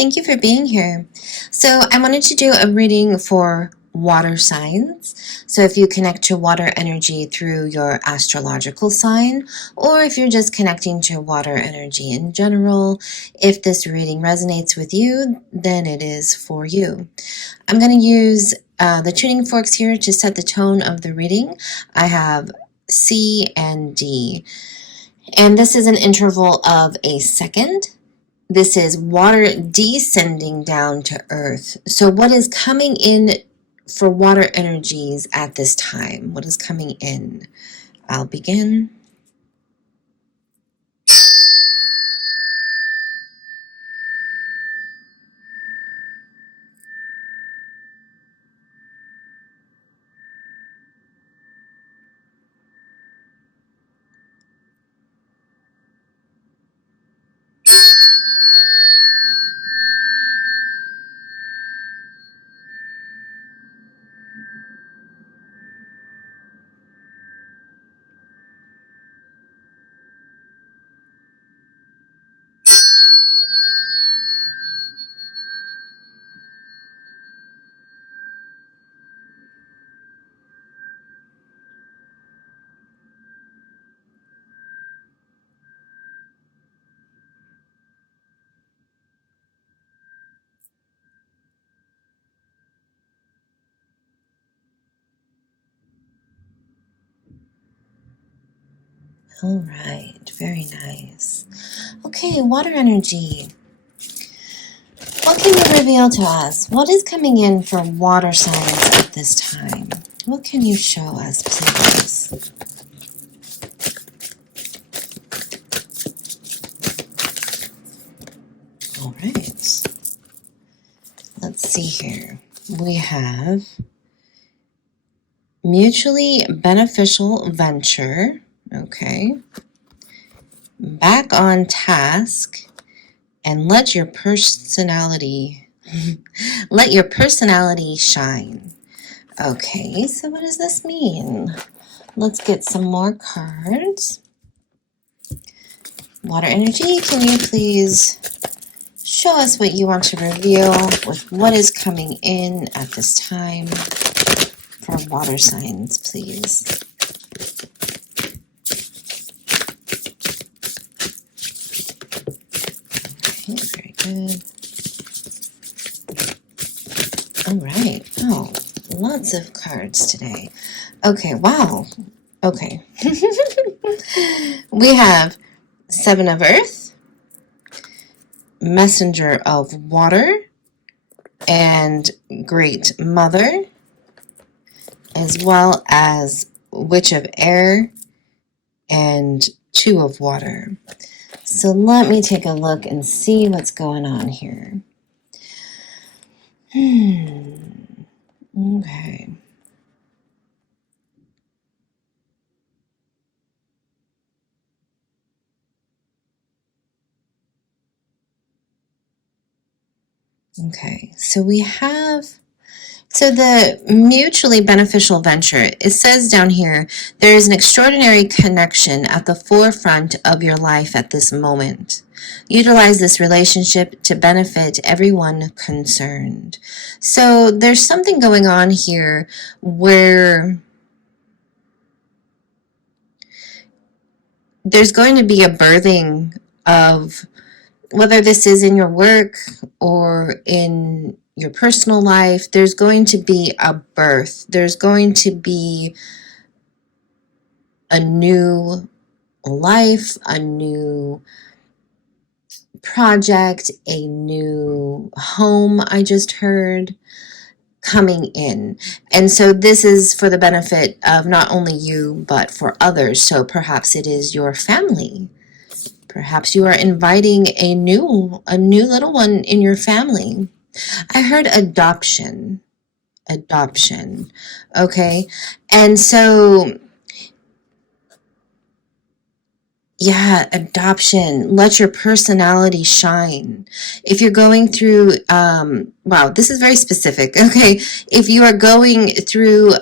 Thank you for being here. So I wanted to do a reading for water signs. So if you connect to water energy through your astrological sign, or if you're just connecting to water energy in general, if this reading resonates with you, then it is for you. I'm going to use the tuning forks here to set the tone of the reading. I have C and D. And this is an interval of a second. This is water descending down to earth. So what is coming in for water energies at this time? What is coming in? I'll begin. All right, very nice. Okay, water energy. What can you reveal to us? What is coming in for water signs at this time? What can you show us, please? All right. Let's see here. We have mutually beneficial venture. Okay. Back on task, and let your personality shine. Okay, so what does this mean? Let's get some more cards. Water energy, can you please show us what you want to reveal with what is coming in at this time for water signs, please? Okay, very good. All right. Oh, lots of cards today. Okay, wow. Okay. We have Seven of Earth, Messenger of Water, and Great Mother, as well as Witch of Air and Two of Water. So let me take a look and see what's going on here. Okay. Okay, so we have, so the mutually beneficial venture, it says down here, there is an extraordinary connection at the forefront of your life at this moment. Utilize this relationship to benefit everyone concerned. So there's something going on here where there's going to be a birthing of, whether this is in your work or in your personal life, there's going to be a birth. There's going to be a new life, a new project, a new home, I just heard, coming in. And so this is for the benefit of not only you, but for others. So perhaps it is your family. Perhaps you are inviting a new little one in your family. I heard adoption. Okay. And so, yeah, adoption. Let your personality shine. If you're going through, wow, this is very specific. Okay. If you are going through,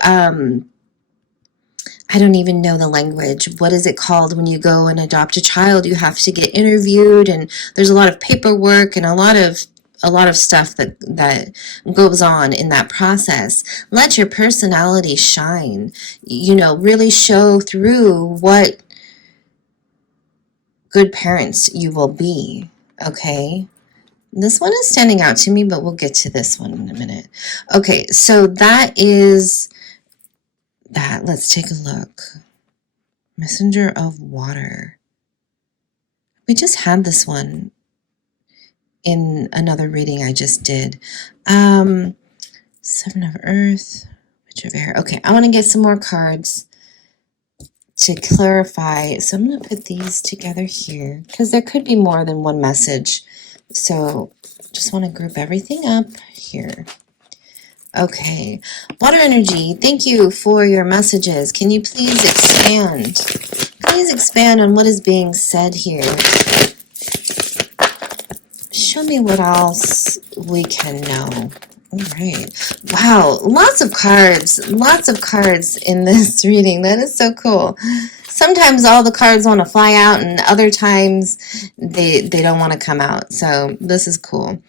I don't even know the language. What is it called when you go and adopt a child? You have to get interviewed, and there's a lot of paperwork and a lot of a lot of stuff that goes on in that process. Let your personality shine. You know, really show through what good parents you will be. Okay. This one is standing out to me, but we'll get to this one in a minute. Okay, so that is that. Let's take a look. Messenger of Water. We just had this one in another reading I just did. Seven of Earth, Witch of Air. Okay, I want to get some more cards to clarify. So I'm going to put these together here because there could be more than one message. So just want to group everything up here. Okay, water energy, thank you for your messages. Can you please expand? Please expand on what is being said here. Show me what else we can know. All right. Wow, lots of cards in this reading. That is so cool. Sometimes all the cards want to fly out, and other times they don't want to come out. So this is cool.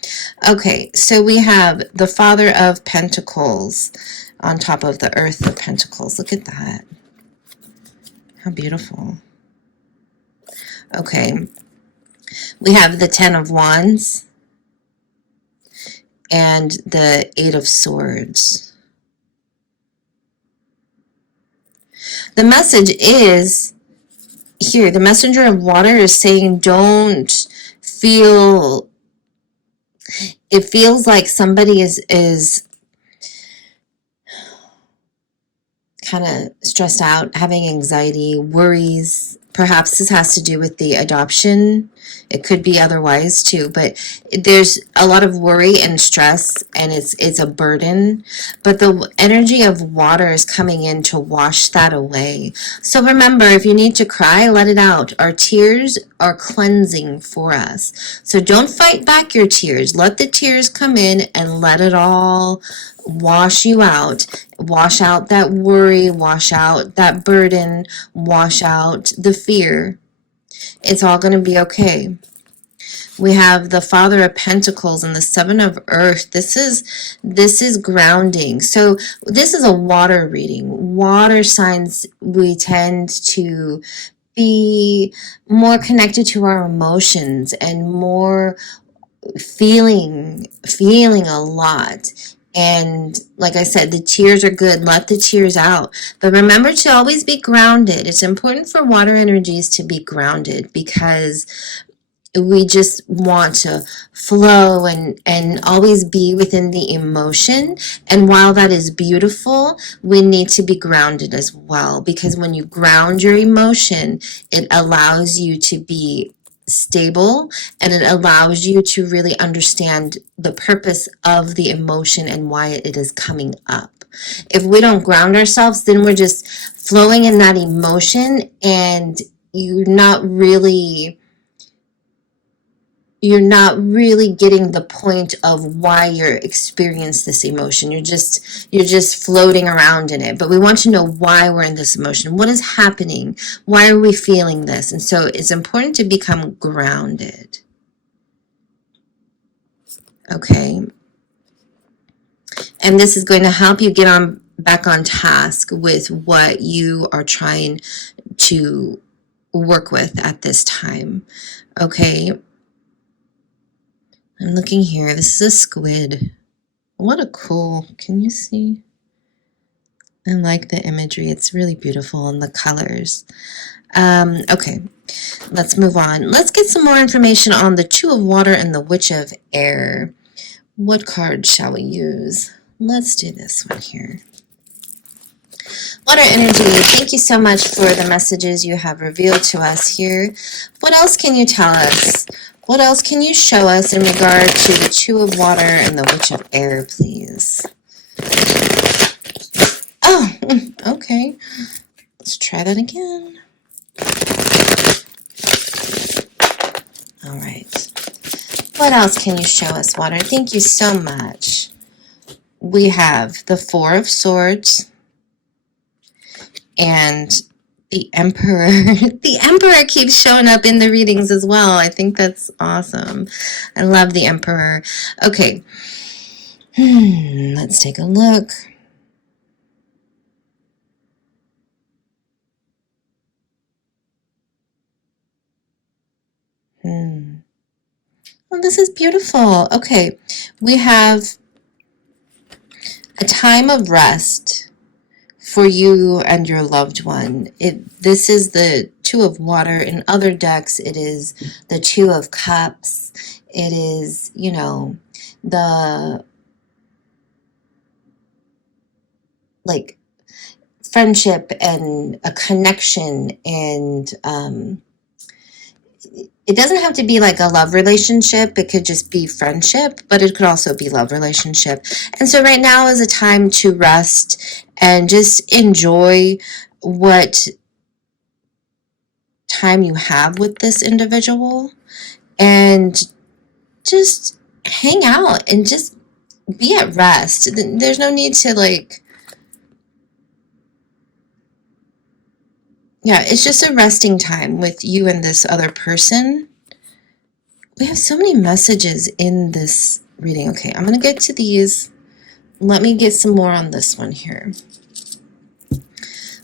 Okay, so we have the Father of Pentacles on top of the Earth of Pentacles. Look at that. How beautiful. Okay, we have the Ten of Wands and the Eight of Swords. The message is here, the Messenger of Water is saying don't feel, it feels like somebody is kind of stressed out, having anxiety, worries. Perhaps this has to do with the adoption. It could be otherwise too, but there's a lot of worry and stress, and it's a burden. But the energy of water is coming in to wash that away. So remember, if you need to cry, let it out. Our tears are cleansing for us. So don't fight back your tears. Let the tears come in and let it all wash you out. Wash out that worry, wash out that burden, wash out the fear. It's all going to be okay. We have the Father of Pentacles and the Seven of Earth. This is grounding. So this is a water reading. Water signs, we tend to be more connected to our emotions and more feeling a lot. And like I said, the tears are good. Let the tears out. But remember to always be grounded. It's important for water energies to be grounded because we just want to flow and always be within the emotion. And while that is beautiful, we need to be grounded as well. Because when you ground your emotion, it allows you to be stable, and it allows you to really understand the purpose of the emotion and why it is coming up. If we don't ground ourselves, then we're just flowing in that emotion, and you're not really getting the point of why you're experiencing this emotion. You're just floating around in it. But we want to know why we're in this emotion. What is happening? Why are we feeling this? And so it's important to become grounded. Okay. And this is going to help you get back on task with what you are trying to work with at this time. Okay. I'm looking here. This is a squid. What a cool, can you see? I like the imagery. It's really beautiful, and the colors. Okay, let's move on. Let's get some more information on the Two of Water and the Witch of Air. What card shall we use? Let's do this one here. Water energy, thank you so much for the messages you have revealed to us here. What else can you tell us? What else can you show us in regard to the Two of Water and the Witch of Air, please? Oh, okay. Let's try that again. All right. What else can you show us, Water? Thank you so much. We have the Four of Swords and The Emperor. The Emperor keeps showing up in the readings as well. I think that's awesome. I love the Emperor. Okay. Let's take a look. Oh, this is beautiful. Okay. We have a time of rest for you and your loved one. This is the Two of Water. In other decks, it is the Two of Cups. It is, you know, the like friendship and a connection, and it doesn't have to be like a love relationship. It could just be friendship, but it could also be love relationship. And so right now is a time to rest and just enjoy what time you have with this individual, and just hang out and just be at rest. There's no need to yeah, it's just a resting time with you and this other person. We have so many messages in this reading. Okay, I'm going to get to these. Let me get some more on this one here.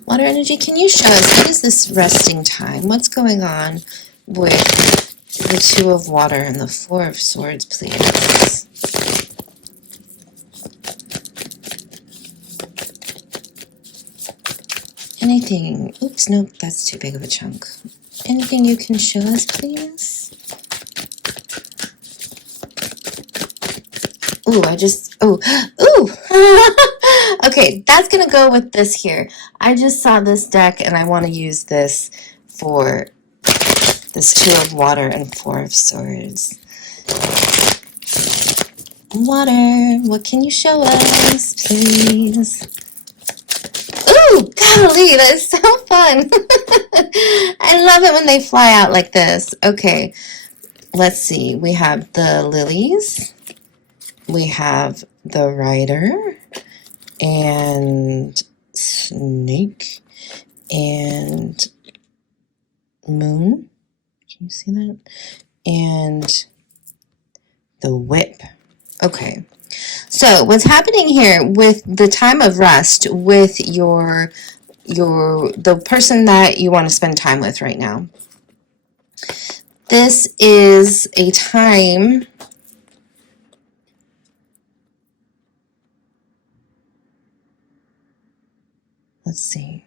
Water energy, can you show us what is this resting time? What's going on with the Two of Water and the Four of Swords, please? Anything? Oops, nope, that's too big of a chunk. Anything you can show us, please? Ooh, ooh. Okay, that's gonna go with this here. I just saw this deck and I want to use this for this Two of Water and Four of Swords. Water, what can you show us, please? Ooh, golly, that's so fun. I love it when they fly out like this. Okay, let's see. We have the lilies. We have the rider and snake and moon. Can you see that? And the whip. Okay. So what's happening here with the time of rest with the person that you want to spend time with right now? This is a time. Let's see.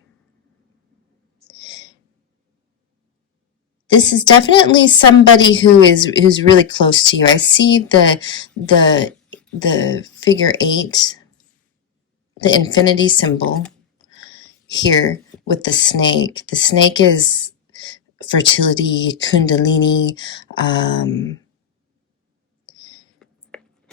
This is definitely somebody who's really close to you. I see the figure 8, the infinity symbol here with the snake. The snake is fertility, kundalini.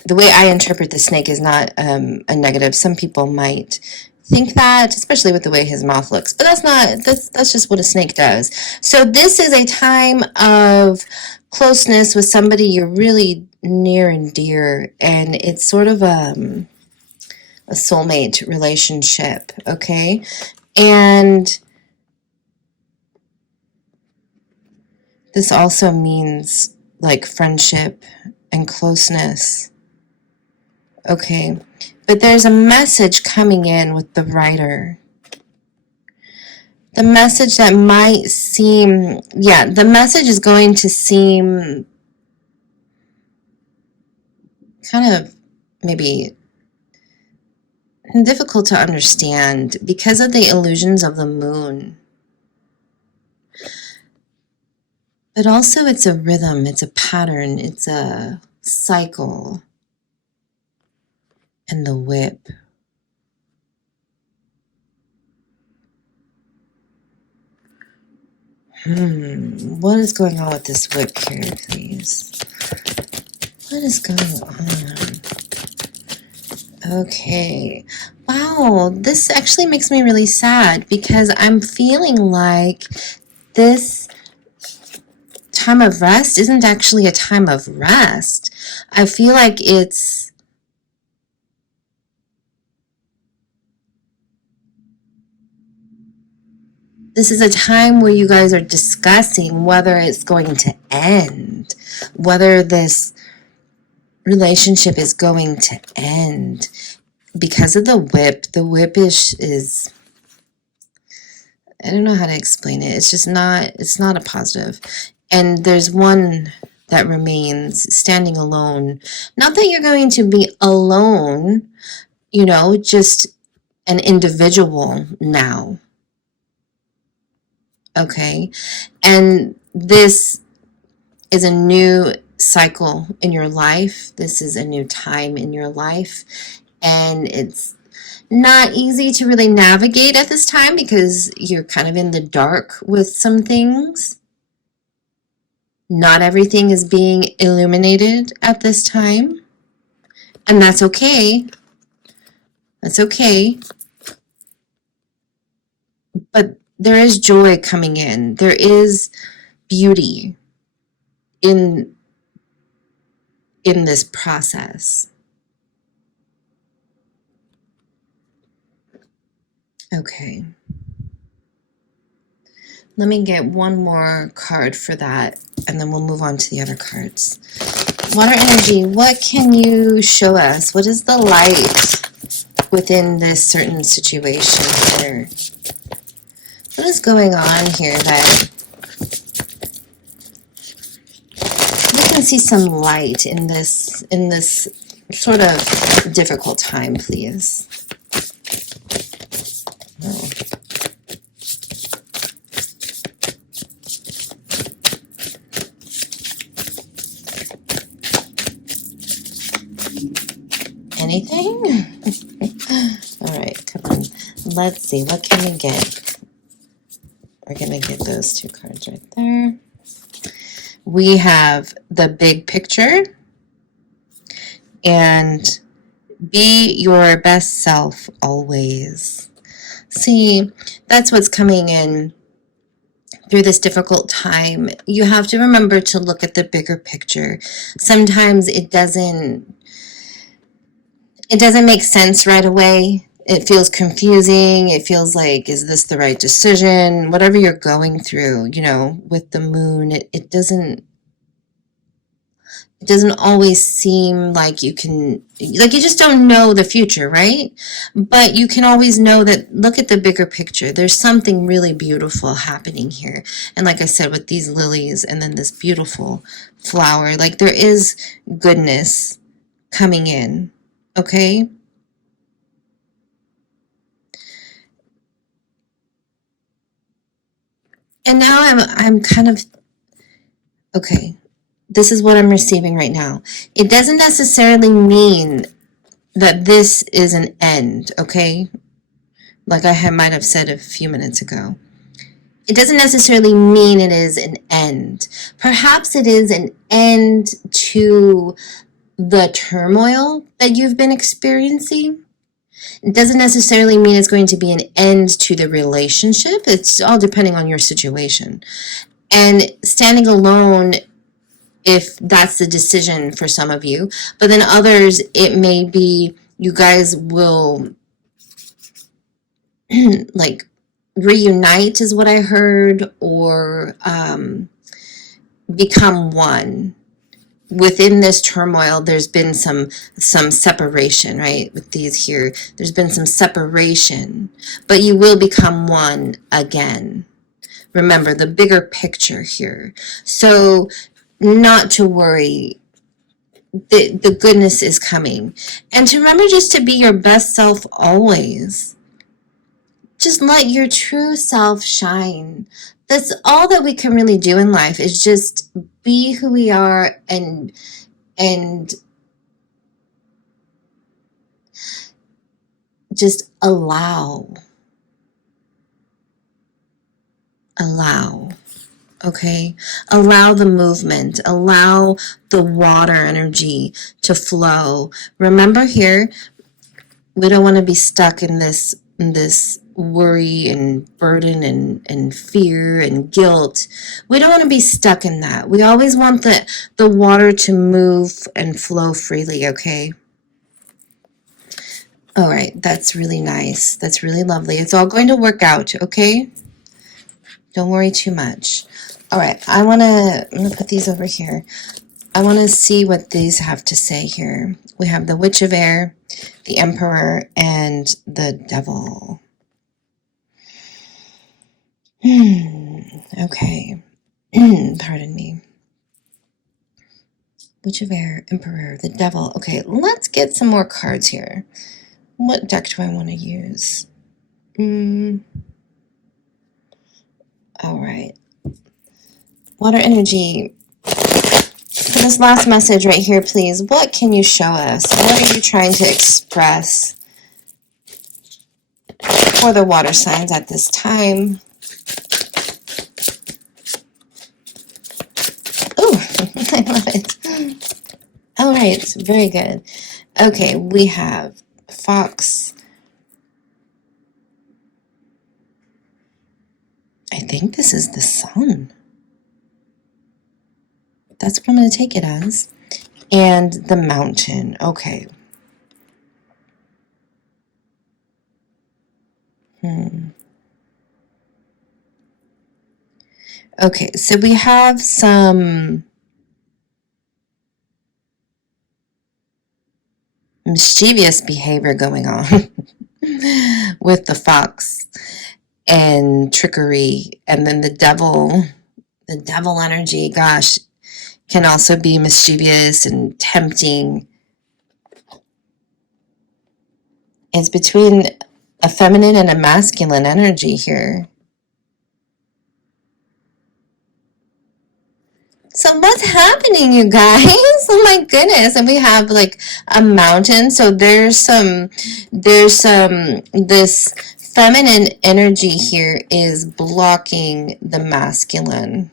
The way I interpret the snake is not a negative. Some people might think that, especially with the way his mouth looks, but that's just what a snake does. So this is a time of closeness with somebody you're really near and dear, and it's sort of a soulmate relationship, okay? And this also means like friendship and closeness. Okay, but there's a message coming in with the writer. The message that might seem, the message is going to seem kind of maybe difficult to understand because of the illusions of the moon. But also it's a rhythm, it's a pattern, it's a cycle. And the whip. What is going on with this whip here, please? What is going on? Okay. Wow, this actually makes me really sad because I'm feeling like this time of rest isn't actually a time of rest. I feel like it's This is a time where you guys are discussing whether it's going to end, whether this relationship is going to end. Because of the whip is I don't know how to explain it. It's just not, it's not a positive. And there's one that remains standing alone. Not that you're going to be alone, you know, just an individual now. Okay? And this is a new cycle in your life. This is a new time in your life. And it's not easy to really navigate at this time because you're kind of in the dark with some things. Not everything is being illuminated at this time. And that's okay. That's okay. But there is joy coming in. There is beauty in this process. Okay. Let me get one more card for that, and then we'll move on to the other cards. Water energy, what can you show us? What is the light within this certain situation here? What is going on here that we can see some light in this sort of difficult time, please? Oh. Anything? All right, come on. Let's see. What can we get? We're going to get those two cards right there. We have the big picture and be your best self always. See, that's what's coming in through this difficult time. You have to remember to look at the bigger picture. Sometimes it doesn't make sense right away. It feels confusing. It feels like, is this the right decision? Whatever you're going through, you know, with the moon, it doesn't always seem like you can, like you just don't know the future, right? But you can always know that, look at the bigger picture. There's something really beautiful happening here. And like I said, with these lilies and then this beautiful flower, like there is goodness coming in. Okay? And now I'm kind of, okay, this is what I'm receiving right now. It doesn't necessarily mean that this is an end, okay? Like I might have said a few minutes ago. It doesn't necessarily mean it is an end. Perhaps it is an end to the turmoil that you've been experiencing. It doesn't necessarily mean it's going to be an end to the relationship. It's all depending on your situation. And standing alone, if that's the decision for some of you, but then others, it may be you guys will like reunite is what I heard, or become one. Within this turmoil, there's been some separation, right? With these here, there's been some separation, but you will become one again. Remember the bigger picture here. So not to worry, the goodness is coming. And to remember just to be your best self always. Just let your true self shine. That's all that we can really do in life, is just be who we are and just allow, okay? Allow the movement, allow the water energy to flow. Remember here, we don't want to be stuck in this worry and burden and fear and guilt. We don't want to be stuck in that. We always want the water to move and flow freely, okay? All right, that's really nice. That's really lovely. It's all going to work out, okay? Don't worry too much. All right, I'm gonna put these over here. I want to see what these have to say here. We have the Witch of Air, the Emperor, and the Devil. Okay. Pardon me. Witch of Air, Emperor, the Devil. Okay, let's get some more cards here. What deck do I want to use? All right. Water energy. For this last message right here, please, what can you show us? What are you trying to express for the water signs at this time? Oh, I love it. All right, very good. Okay, we have Fox. I think this is the sun. That's what I'm going to take it as. And the mountain. Okay. Okay, so we have some mischievous behavior going on with the fox and trickery, and then the devil energy, gosh, can also be mischievous and tempting. It's between a feminine and a masculine energy here. So what's happening, you guys? Oh my goodness. And we have like a mountain. So there's this feminine energy here is blocking the masculine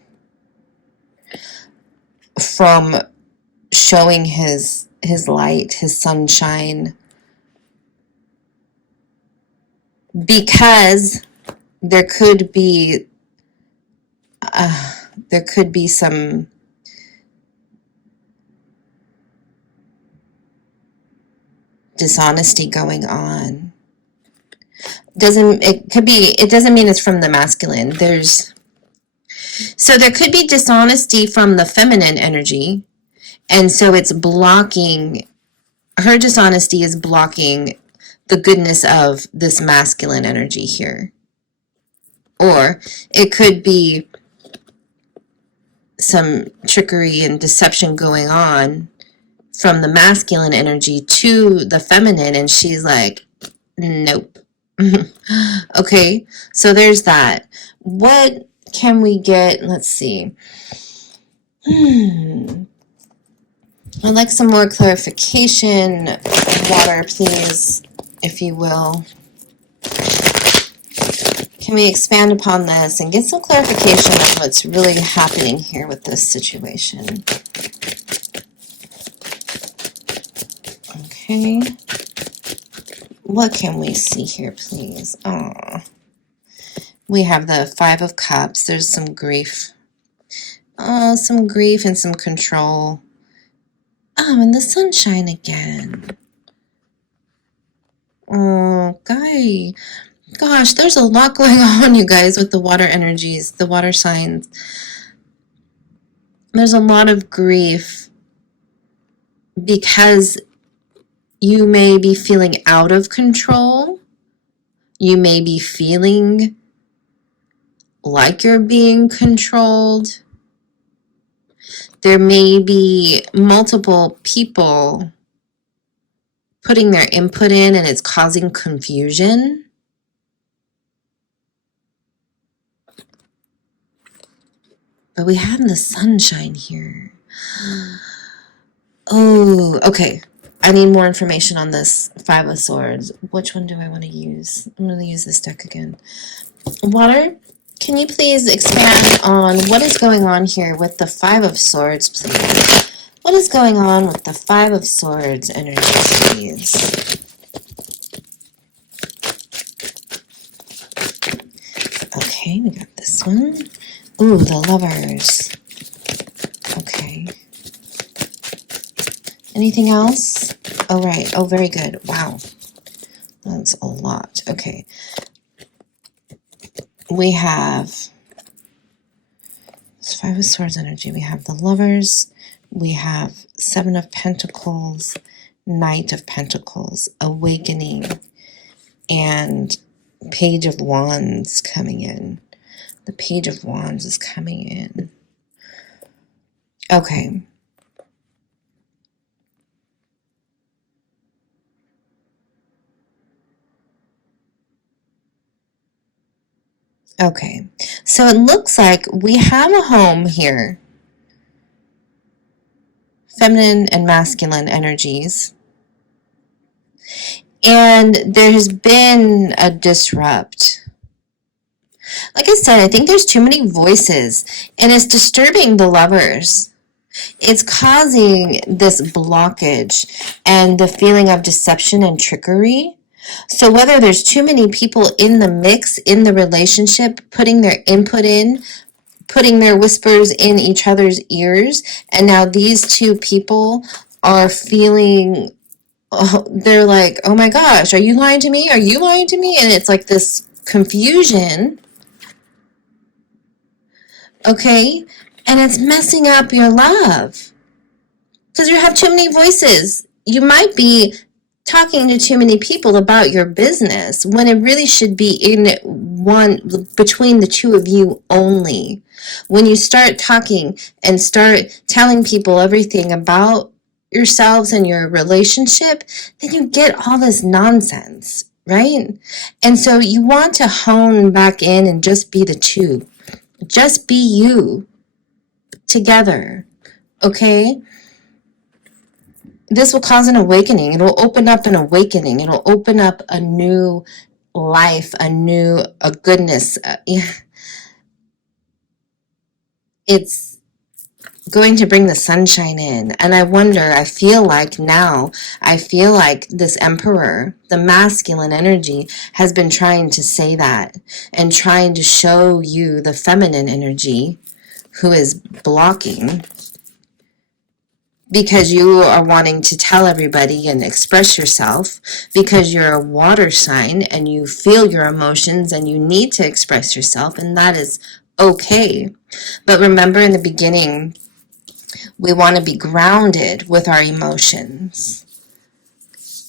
from showing his light, his sunshine. Because there could be some dishonesty going on. It doesn't mean it's from the masculine. So there could be dishonesty from the feminine energy, and so it's blocking, her dishonesty is blocking the goodness of this masculine energy here. Or it could be some trickery and deception going on from the masculine energy to the feminine, and she's like, nope. Okay, so there's that. What can we get? Let's see. I'd like some more clarification. Water, please, if you will. Can we expand upon this and get some clarification on what's really happening here with this situation? Okay. What can we see here, please? We have the Five of Cups. There's some grief. Some grief and some control. And the sunshine again. Oh, gosh, there's a lot going on, you guys, with the water energies, the water signs. There's a lot of grief because you may be feeling out of control. You may be feeling like you're being controlled. There may be multiple people putting their input in, and it's causing confusion. But we have the sunshine here. Oh, okay. I need more information on this Five of Swords. Which one do I want to use? I'm going to use this deck again. Water, can you please expand on what is going on here with the Five of Swords, please? What is going on with the Five of Swords energy, please? Okay, we got this one. Ooh, the Lovers. Okay. Anything else? Oh, right. Oh, very good. Wow. That's a lot. Okay. We have Five of Swords energy. We have the Lovers. We have Seven of Pentacles, Knight of Pentacles, Awakening, and Page of Wands coming in. The Page of Wands is coming in. Okay. Okay. So it looks like we have a home here. Feminine and masculine energies. And there has been a disrupt. Like I said, I think there's too many voices, and it's disturbing the lovers. It's causing this blockage and the feeling of deception and trickery. So whether there's too many people in the mix, in the relationship, putting their input in, putting their whispers in each other's ears, and now these two people are feeling, they're like, oh my gosh, are you lying to me? Are you lying to me? And it's like this confusion. Okay? And it's messing up your love. Because you have too many voices. You might be talking to too many people about your business when it really should be in one, between the two of you only. When you start talking and start telling people everything about yourselves and your relationship, then you get all this nonsense, right? And so you want to hone back in and just be the two. Just be you together, okay? This will cause an awakening. It'll open up an awakening. It'll open up a new life, a goodness. It's going to bring the sunshine in. And I feel like this emperor, the masculine energy, has been trying to say that and trying to show you the feminine energy who is blocking, because you are wanting to tell everybody and express yourself, because you're a water sign and you feel your emotions and you need to express yourself, and that is okay. But remember, in the beginning, we want to be grounded with our emotions.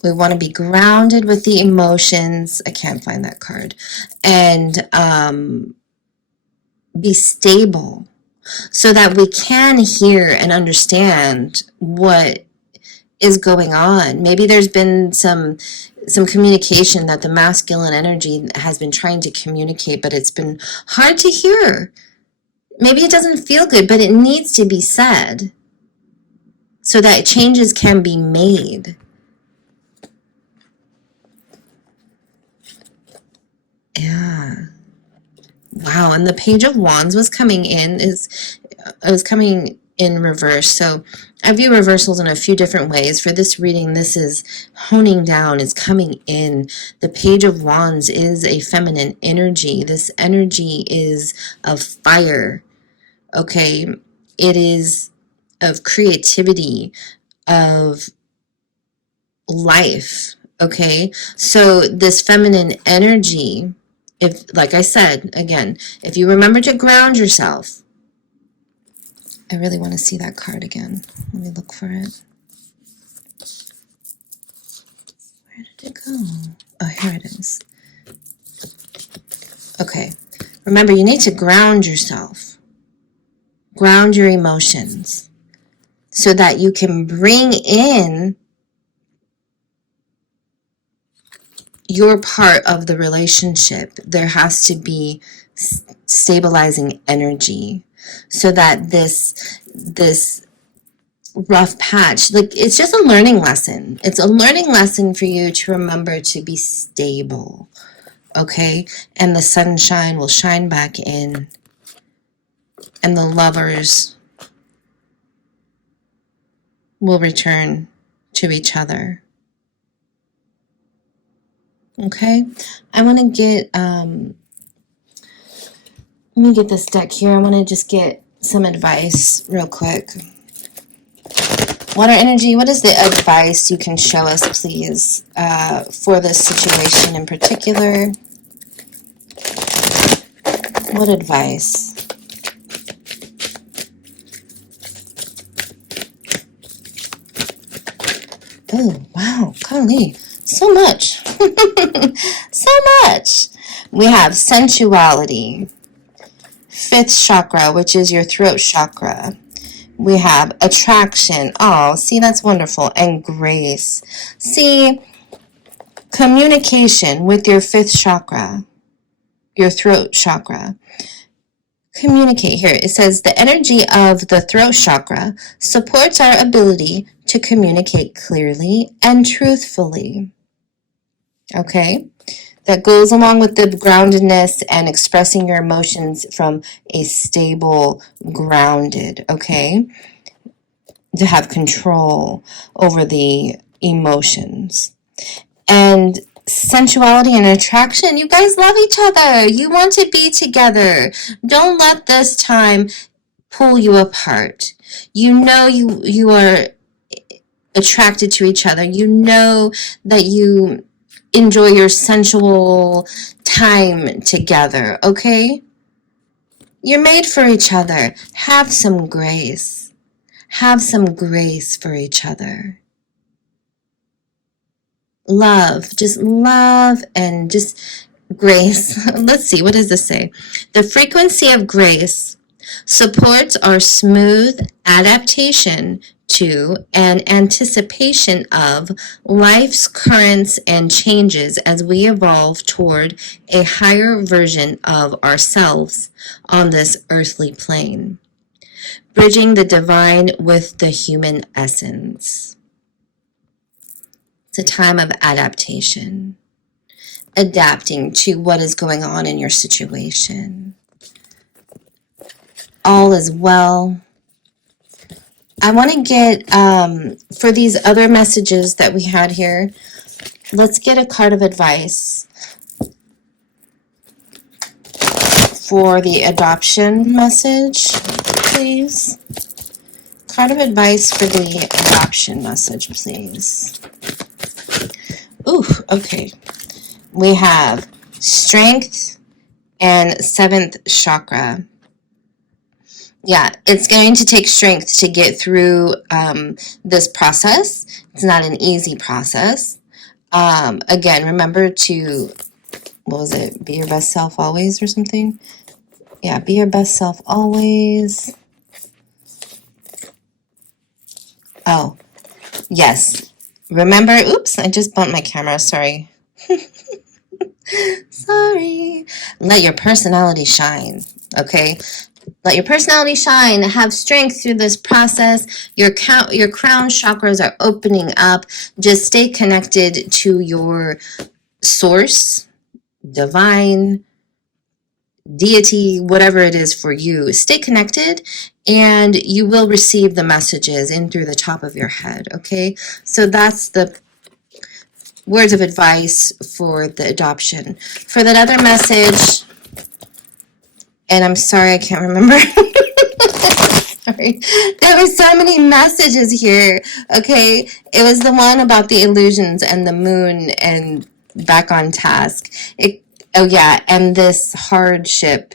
We want to be grounded with the emotions. I can't find that card. And be stable so that we can hear and understand what is going on. Maybe there's been some communication that the masculine energy has been trying to communicate, but it's been hard to hear. Maybe it doesn't feel good, but it needs to be said so that changes can be made. Yeah. Wow, and the Page of Wands was coming in, coming in reverse. So I view reversals in a few different ways. For this reading, this is honing down, is coming in. The Page of Wands is a feminine energy. This energy is of fire, okay? It is of creativity, of life, okay? So this feminine energy, if, like I said, again, if you remember to ground yourself, I really want to see that card again. Let me look for it. Where did it go? Oh, here it is. Okay. Remember, you need to ground yourself. Ground your emotions so that you can bring in your part of the relationship. There has to be stabilizing energy so that this rough patch, like, it's just a learning lesson. It's a learning lesson for you to remember to be stable, okay? And the sunshine will shine back in, and the lovers will return to each other. Okay, I want to get, let me get this deck here. I want to just get some advice real quick. Water energy, what is the advice you can show us, please, for this situation in particular? What advice? Oh, wow, golly, so much. So much. We have sensuality, fifth chakra, which is your throat chakra. We have attraction. Oh, see, that's wonderful. And grace. See, communication with your fifth chakra, your throat chakra. Communicate here. It says the energy of the throat chakra supports our ability to communicate clearly and truthfully. Okay? That goes along with the groundedness and expressing your emotions from a stable, grounded, okay? To have control over the emotions. And sensuality and attraction, you guys love each other. You want to be together. Don't let this time pull you apart. You know you are attracted to each other. You know that you enjoy your sensual time together, okay? You're made for each other. Have some grace. Have some grace for each other. Love, just love and just grace. Let's see, what does this say? The frequency of grace supports our smooth adaptation to and anticipation of life's currents and changes as we evolve toward a higher version of ourselves on this earthly plane, bridging the divine with the human essence. It's a time of adaptation, adapting to what is going on in your situation. All is well. I want to get, for these other messages that we had here, let's get a card of advice for the adoption message, please. Card of advice for the adoption message, please. Ooh, okay. We have strength and seventh chakra. Yeah, it's going to take strength to get through this process. It's not an easy process. Again, remember to, what was it? Be your best self always or something? Yeah, be your best self always. Oh, yes. Remember, oops, I just bumped my camera, sorry. Sorry. Let your personality shine, okay? Let your personality shine. Have strength through this process. Your crown chakras are opening up. Just stay connected to your source, divine, deity, whatever it is for you. Stay connected and you will receive the messages in through the top of your head, okay? So that's the words of advice for the adoption. For that other message, and I'm sorry I can't remember. Sorry. There were so many messages here, okay? It was the one about the illusions and the moon and back on task. Oh yeah, and this hardship.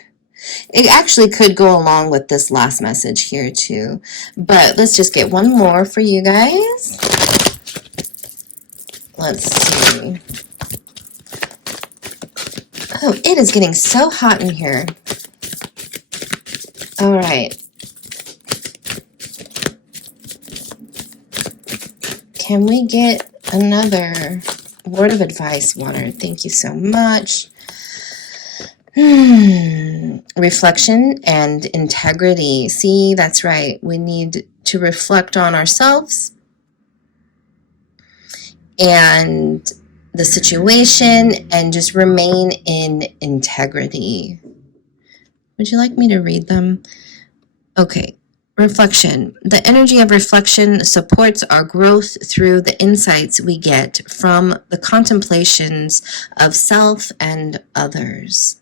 It actually could go along with this last message here too. But let's just get one more for you guys. Let's see. Oh, it is getting so hot in here. All right. Can we get another word of advice, water? Thank you so much. Reflection and integrity. See, that's right. We need to reflect on ourselves and the situation and just remain in integrity. Would you like me to read them? Okay. Reflection. The energy of reflection supports our growth through the insights we get from the contemplations of self and others.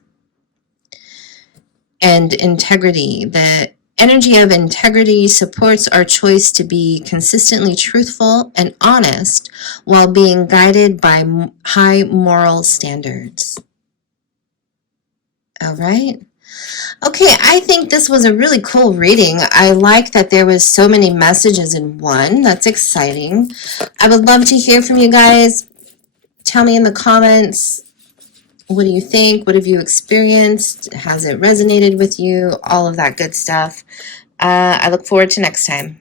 And integrity. The energy of integrity supports our choice to be consistently truthful and honest while being guided by high moral standards. All right. Okay, I think this was a really cool reading. I like that there was so many messages in one. That's exciting. I would love to hear from you guys. Tell me in the comments, what do you think? What have you experienced? Has it resonated with you? All of that good stuff. I look forward to next time.